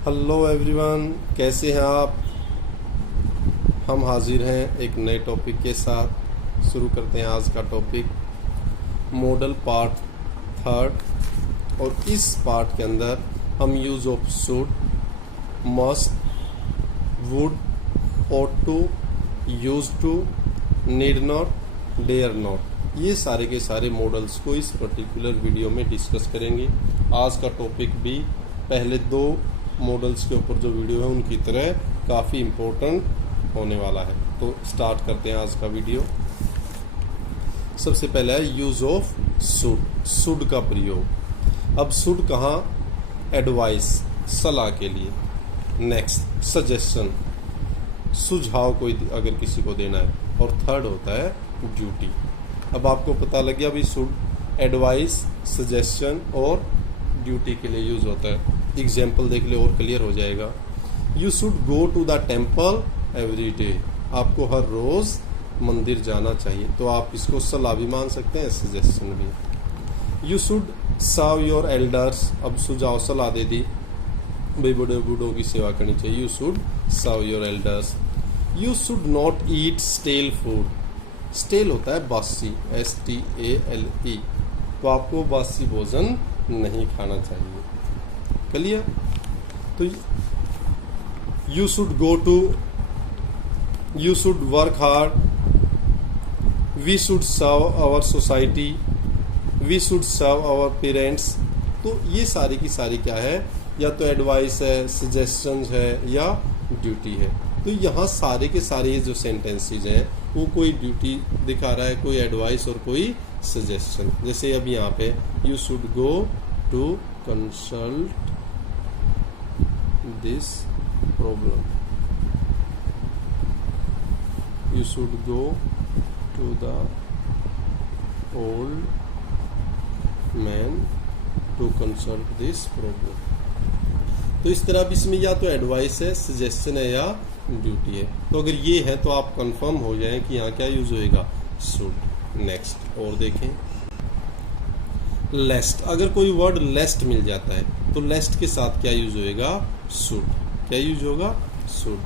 Hello everyone, कैसे हैं आप। हम हाजिर हैं एक नए टॉपिक के साथ। शुरू करते हैं आज का टॉपिक, मॉडल पार्ट थर्ड। और इस पार्ट के अंदर हम use of should, must, would, ought to, used to, need not, dare not, ये सारे के सारे मॉडल्स को इस पर्टिकुलर वीडियो में डिस्कस करेंगे। आज का टॉपिक भी पहले दो मॉडल्स के ऊपर जो वीडियो है उनकी तरह काफ़ी इम्पोर्टेंट होने वाला है। तो स्टार्ट करते हैं आज का वीडियो। सबसे पहला है यूज ऑफ शुड, शुड का प्रयोग। अब शुड कहाँ, एडवाइस, सलाह के लिए। नेक्स्ट सजेशन, सुझाव कोई अगर किसी को देना है। और थर्ड होता है ड्यूटी। अब आपको पता लग गया भी शुड एडवाइस, सजेशन और ड्यूटी के लिए यूज होता है। एग्जाम्पल देख ले और क्लियर हो जाएगा। You should go to the temple every day, आपको हर रोज मंदिर जाना चाहिए। तो आप इसको सलाह भी मान सकते हैं, सजेशन भी। You should serve your elders, अब सुझाव सलाह दे दी भाई बड़े बूढ़ों की सेवा करनी चाहिए। You should serve your elders. You should not eat stale food, stale होता है बासी, STALE, तो आपको बासी भोजन नहीं खाना चाहिए। क्लियर। तो you should go to, you should work hard, we should serve our society, we should serve our parents. तो ये सारी की सारी क्या है, या तो एडवाइस है, सजेशंस है या ड्यूटी है। तो यहाँ सारे के सारे ये जो सेंटेंसेज हैं वो कोई ड्यूटी दिखा रहा है, कोई एडवाइस और कोई सजेशन। जैसे अब यहाँ पे you should go to consult this problem, you should go to the old man to consult this problem। तो इस तरह इसमें या तो एडवाइस है, सजेशन है या ड्यूटी है। तो अगर ये है तो आप कंफर्म हो जाएं कि यहाँ क्या यूज होएगा, शुड। नेक्स्ट और देखें, लेस्ट। अगर कोई वर्ड लेस्ट मिल जाता है तो लेस्ट के साथ क्या यूज होएगा, शुड। क्या यूज होगा, should.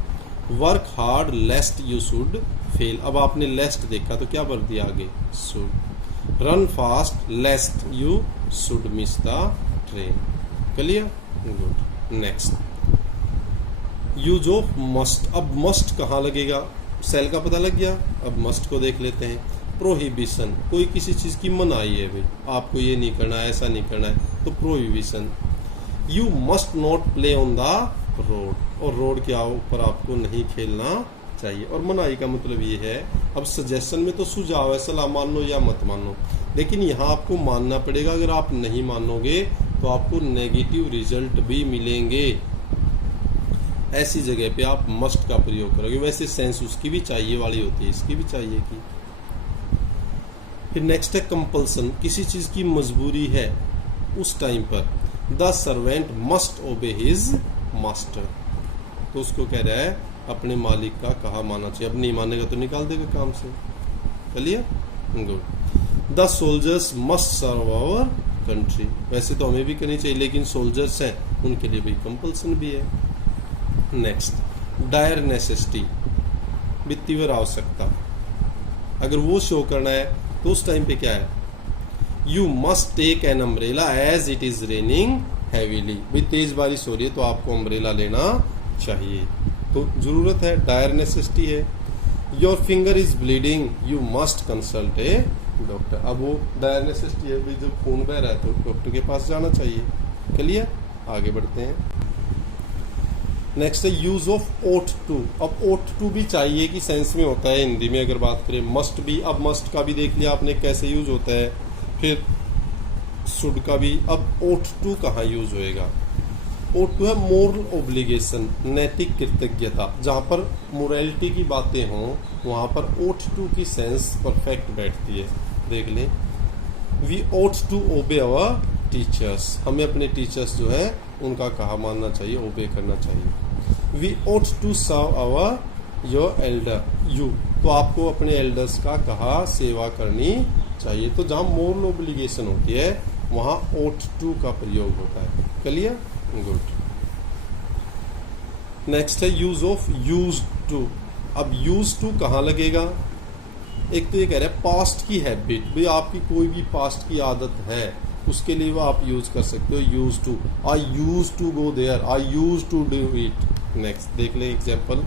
Work hard लेस्ट you should fail, अब आपने लेस्ट देखा तो क्या भर दिया आगे, should. Run fast लेस्ट you should miss the train. Clear, good. Next use of must. अब मस्ट कहाँ लगेगा, सेल का पता लग गया। अब मस्ट को देख लेते हैं। प्रोहिबिशन, कोई किसी चीज की मनाही है भाई, आपको ये नहीं करना है, ऐसा नहीं करना है, तो prohibition. You must not play on the road, और रोड के ऊपर आपको नहीं खेलना चाहिए। और मनाही का मतलब ये है, अब सजेशन में तो सुझाव है, सलाह मानो या मत मानो, लेकिन यहाँ आपको मानना पड़ेगा। अगर आप नहीं मानोगे तो आपको नेगेटिव रिजल्ट भी मिलेंगे। ऐसी जगह पे आप मस्ट का प्रयोग करोगे। वैसे सेंस उसकी भी चाहिए वाली होती है, इसकी भी चाहिए की। फिर नेक्स्ट है कंपल्सन, किसी चीज की मजबूरी है उस टाइम पर। द सर्वेंट मस्ट ओबे हिज मास्टर, तो उसको कह रहा है अपने मालिक का कहा माना चाहिए। अब नहीं मानेगा तो निकाल देगा काम से। चलिए, good. The soldiers must serve our country, वैसे तो हमें भी करनी चाहिए, लेकिन सोल्जर्स हैं उनके लिए भी कंपल्सन भी है। नेक्स्ट, डायर नेसेसिटी, वित्तीय आवश्यकता, अगर वो शो करना है तो उस टाइम पे क्या है, you must take an umbrella as it is raining heavily, भाई तेज बारिश हो रही है तो आपको अम्ब्रेला लेना चाहिए, तो जरूरत है, डायर नेसेसिटी है। Your finger is bleeding you must consult A doctor, अब वो डायर नेसेसिटी है, भाई जब खून बह रहा है तो डॉक्टर के पास जाना चाहिए। चलिए आगे बढ़ते हैं। नेक्स्ट है यूज ऑफ ought to। अब ought to भी चाहिए कि सेंस में होता है हिंदी में अगर बात करें। मस्ट भी, अब मस्ट का भी देख लिया आपने कैसे यूज होता है। फिर शुड का भी। अब ought to कहाँ यूज होएगा, ought to है मोरल ओब्लिगेशन, नैतिक कृतज्ञता। जहाँ पर मोरालिटी की बातें हों वहाँ पर ought to की सेंस परफेक्ट बैठती है। देख लें, we ought to obey our teachers, हमें अपने टीचर्स जो है उनका कहा मानना चाहिए, ओबे करना चाहिए। We ought to serve our your elder you, तो आपको अपने एल्डर्स का कहा सेवा करनी चाहिए। तो जहाँ मोरल ओब्लिगेशन होती है वहाँ ought to का प्रयोग होता है। Clear, good. नेक्स्ट है यूज ऑफ यूज टू। अब यूज टू कहाँ लगेगा? एक तो ये कह रहा है पास्ट की हैबिट, भाई आपकी कोई भी पास्ट की आदत है उसके लिए वो आप यूज कर सकते हो use to. I use to go there, I use to do it. Next देख ले example,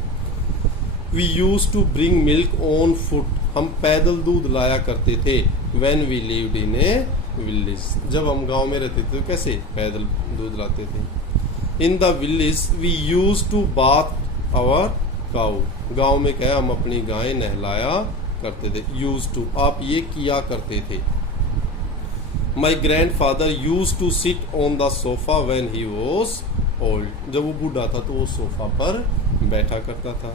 we use to bring milk on foot, हम पैदल दूध लाया करते थे। When we lived in a village, जब हम गांव में रहते थे तो कैसे पैदल दूध लाते थे। In the village we use to bath our cow, गांव में क्या हम अपनी गाय नहलाया करते थे। यूज टू आप ये किया करते थे। My grandfather use to sit on the sofa when he was old, जब वो बूढ़ा था तो वो सोफा पर बैठा करता था।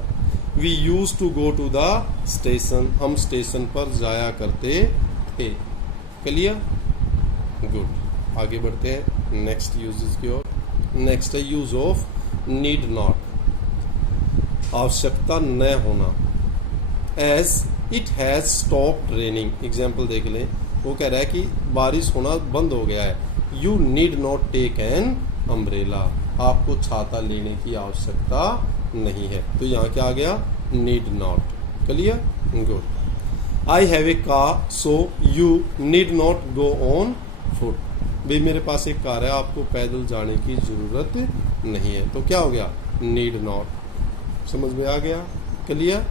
We use to go to the station, हम स्टेशन पर जाया करते थे। क्लियर? गुड। आगे बढ़ते हैं नेक्स्ट यूजेस की ओर। नेक्स्ट है यूज ऑफ नीड नॉट, आवश्यकता न होना। As it has stopped raining, example देख लें, वो कह रहा है कि बारिश होना बंद हो गया है। You need not take an umbrella, आपको छाता लेने की आवश्यकता नहीं है। तो यहाँ क्या आ गया? Need not. Clear? Good. I have a car so you need not go on foot, भाई मेरे पास एक कार है, आपको पैदल जाने की जरूरत नहीं है। तो क्या हो गया? Need not. समझ में आ गया? क्लियर?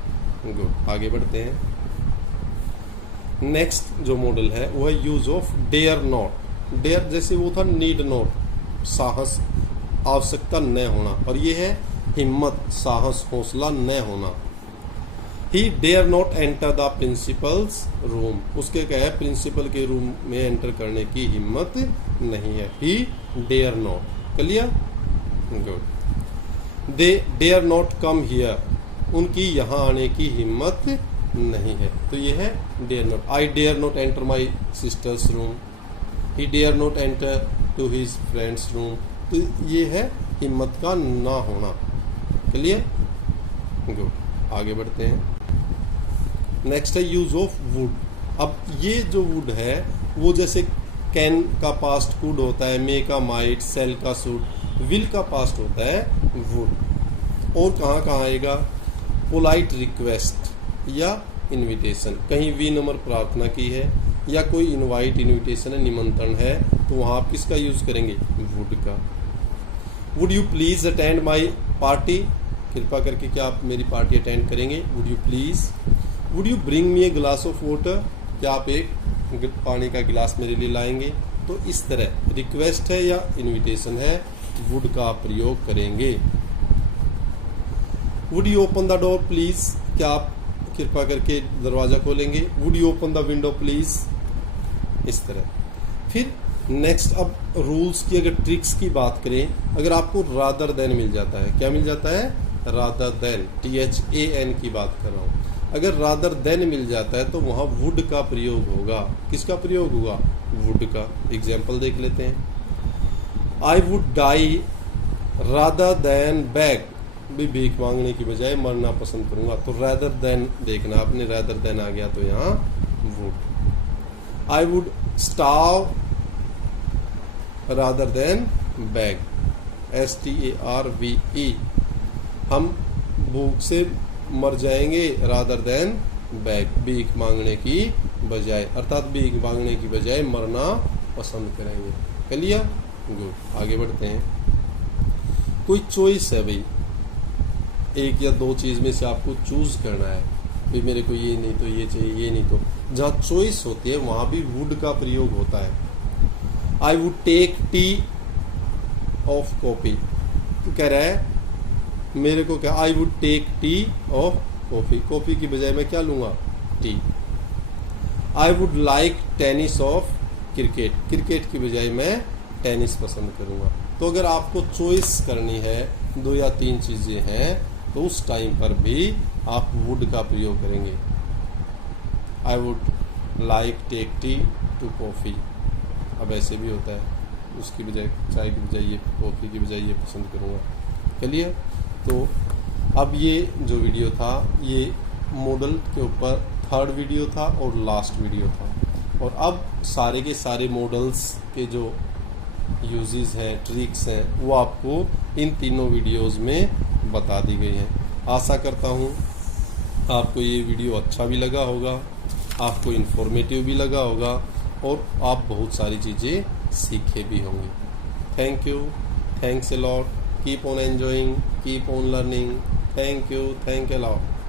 गुड। आगे बढ़ते हैं। नेक्स्ट जो मॉडल है वो है use of dare not. Dare जैसे वो था नीड नॉट, साहस, आवश्यकता न होना, और ये है हिम्मत, साहस, हौसला न होना। He dare not enter the principal's room, उसके क्या है प्रिंसिपल के रूम में एंटर करने की हिम्मत नहीं है। He dare not. Clear? Good. They dare not come here, उनकी यहाँ आने की हिम्मत नहीं है। तो ये है dare not. I dare not enter my sister's room, he dare not enter to his friend's room. तो ये है हिम्मत का ना होना। क्लियर? गुड। आगे बढ़ते हैं। नेक्स्ट है यूज ऑफ वुड। अब ये जो वुड है वो जैसे कैन का पास्ट कुड होता है, मे का माइट, सेल का सूट, विल का पास्ट होता है वुड। और कहाँ कहाँ आएगा? पोलाइट रिक्वेस्ट या इनविटेशन, कहीं विनम्र प्रार्थना की है या कोई इनवाइट, इनविटेशन है, निमंत्रण है, तो वहाँ आप किसका यूज करेंगे? वुड का। Would you please attend my party, कृपा करके क्या आप मेरी पार्टी अटेंड करेंगे? Would you please. Would you bring me a glass of water, क्या आप एक पानी का गिलास मेरे लिए लाएंगे? तो इस तरह रिक्वेस्ट है या इनविटेशन है, वुड का प्रयोग करेंगे। Would you open the door please, क्या आप कृपा करके दरवाजा खोलेंगे? Would you open the window please. इस तरह। फिर नेक्स्ट, अब रूल्स की अगर ट्रिक्स की बात करें, अगर आपको रादर देन मिल जाता है, क्या मिल जाता है? रादर देन, THAN की बात कर रहा हूँ। अगर रादर देन मिल जाता है तो वहाँ वुड का प्रयोग होगा। किसका प्रयोग होगा? वुड का। एग्जाम्पल देख लेते हैं। I would die rather than beg, भी भीख मांगने की बजाय मरना पसंद करूंगा। तो रादर देन देखना आपने, रादर देन आ गया तो यहाँ would. I would starve rather than bag, STARVE, हम भूख से मर जाएंगे रादर देन बैग, भीख मांगने की बजाय, अर्थात भीख मांगने की बजाय मरना पसंद करेंगे। क्लियर? गुड। आगे बढ़ते हैं। कोई चॉइस है भाई, एक या दो चीज में से आपको चूज करना है, भाई मेरे को ये नहीं तो ये चाहिए, ये नहीं तो, जहाँ चॉइस होती है वहां भी वुड का प्रयोग होता है। I would take tea of coffee, तो कह रहा है मेरे को क्या? I would take tea of coffee, coffee की बजाय मैं क्या लूंगा? Tea. I would like tennis of cricket, cricket की बजाय मैं टेनिस पसंद करूंगा। तो अगर आपको चॉइस करनी है, दो या तीन चीजें हैं, तो उस टाइम पर भी आप वुड का प्रयोग करेंगे। I would like take tea to coffee, अब ऐसे भी होता है, उसकी बजाय चाय की बजाय ये, कॉफी की बजाय ये पसंद करूंगा। चलिए, तो अब ये जो वीडियो था ये मॉडल के ऊपर थर्ड वीडियो था और लास्ट वीडियो था। और अब सारे के सारे मॉडल्स के जो यूजेस हैं, ट्रिक्स हैं, वो आपको इन तीनों वीडियोस में बता दी गई हैं। आशा करता हूँ आपको ये वीडियो अच्छा भी लगा होगा, आपको इन्फॉर्मेटिव भी लगा होगा और आप बहुत सारी चीज़ें सीखे भी होंगे। Thank you, thanks a lot, keep on enjoying, keep on learning. Thank you, thank a lot.